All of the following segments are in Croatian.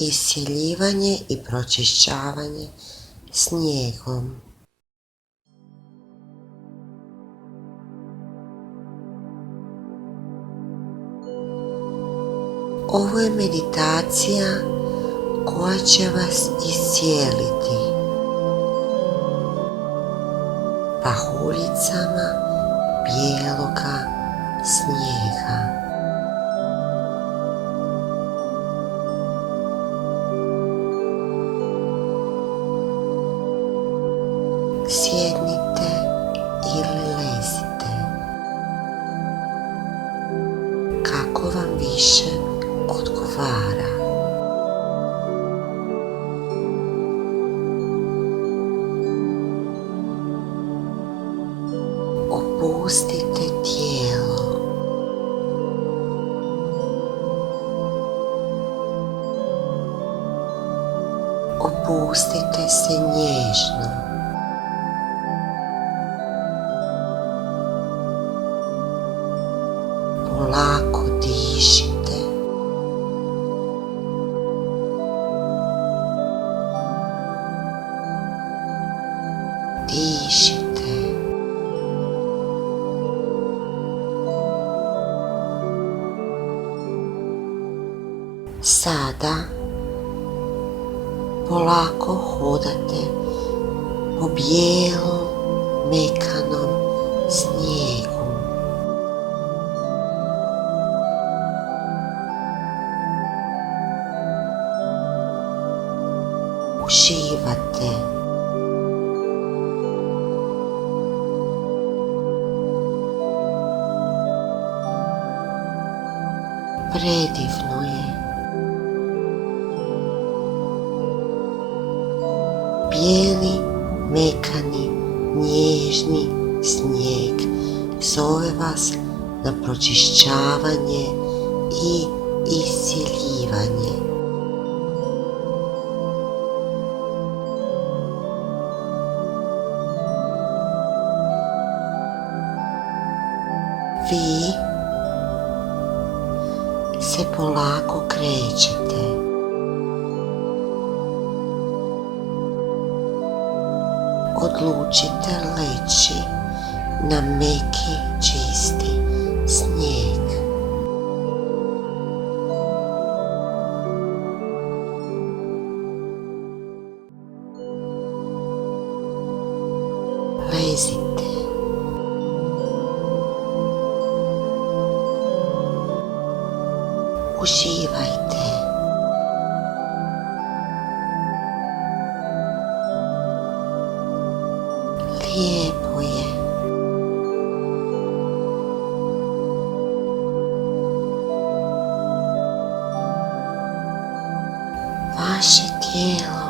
isjeljivanje i pročišćavanje snijegom. Ovo je meditacija koja će vas iscijeliti pahuljicama bijeloga snijega. Sjednite ili lezite, kako vam više odgovara. Opustite tijelo. Opustite se nježno. Polako dišite. Dišite. Sada polako hodate po bijelom, mekanom snijegu. Uživate. Predivno je. Bijeli, mekani, nježni snijeg zove vas na pročišćavanje i isjeljivanje. Vi se polako krećete. Odlučite leći na meki, čisti snijeg. Lezite. Uživajte. Lijepo je. Vaše tijelo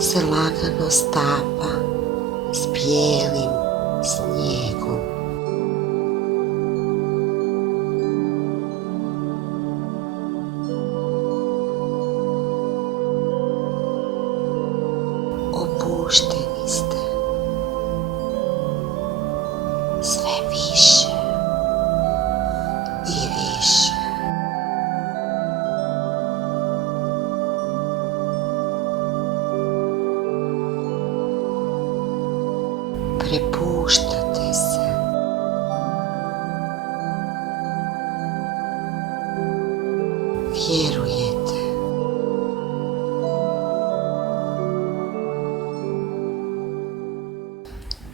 se lagano stapa s bijelim snijegom. Opušteni ste. Sve više i više. Prepuštate se. Vjerujete.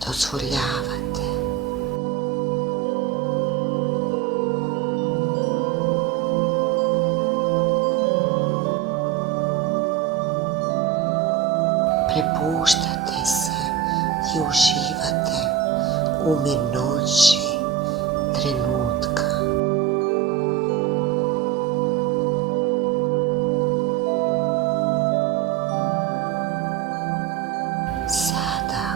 Dozvoljavate. Prepuštate se i uživate u mirnoći trenutka. Sada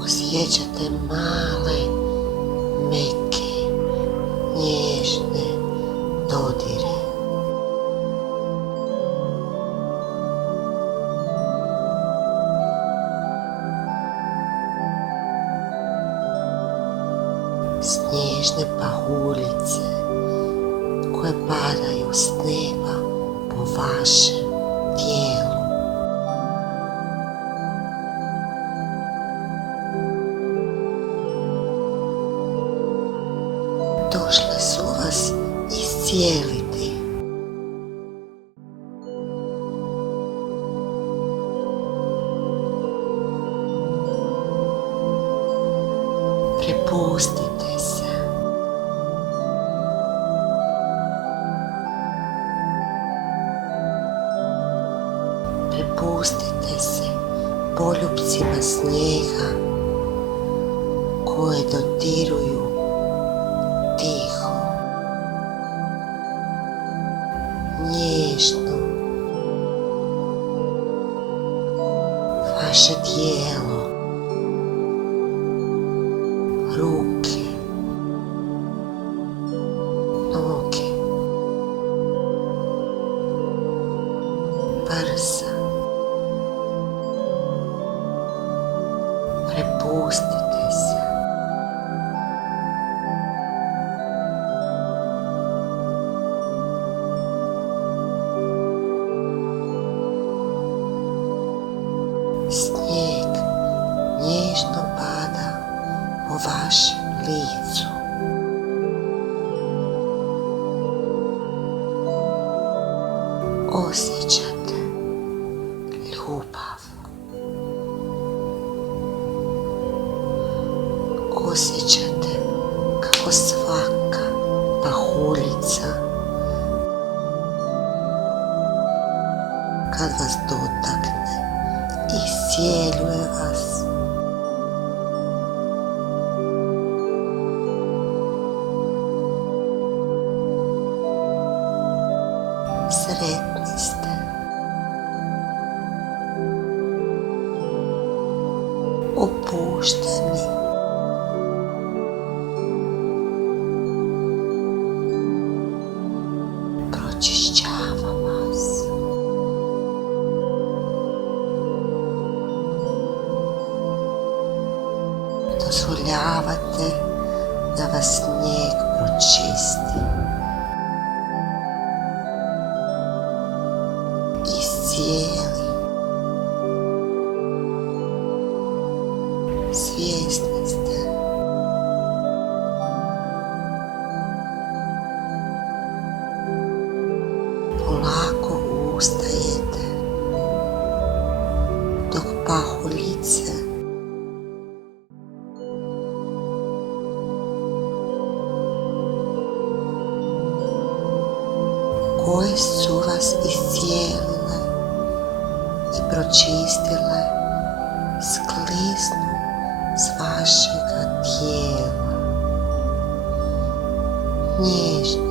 osjećate male, meke, nježne dodire. snježne pahuljice koje padaju s neba po vašem tijelu. Došle su vas iscijeliti. Prepustite se. Prepustite se poljupcima snijega koje dodiruju tiho, nježno vaše tijelo, ruke, noge, prsa. Prepustite se. Snijeg nježno pada po vašem licu. Osjećate ljubav. Osjećate kako svaka pahuljica kad vas dotakne iscijeljuje vas. Sretni ste. Opušteni. Pročišćava vas. Dozvoljavate da vas snijeg pročisti. Iscijeli. Svjesni ste. Polako ustajete dok pahuljice koje su vas iscijelile i pročistile skliznu s vašega tijela. Nježno.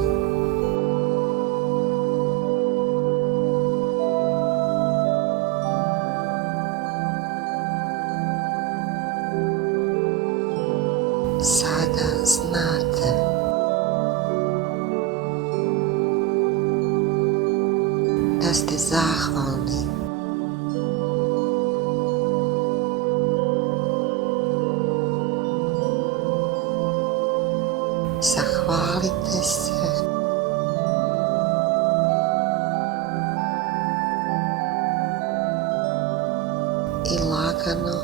Sada znate da ste zahvalni. Zahvalite se. I lagano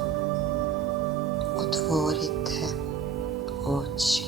otvorite oči.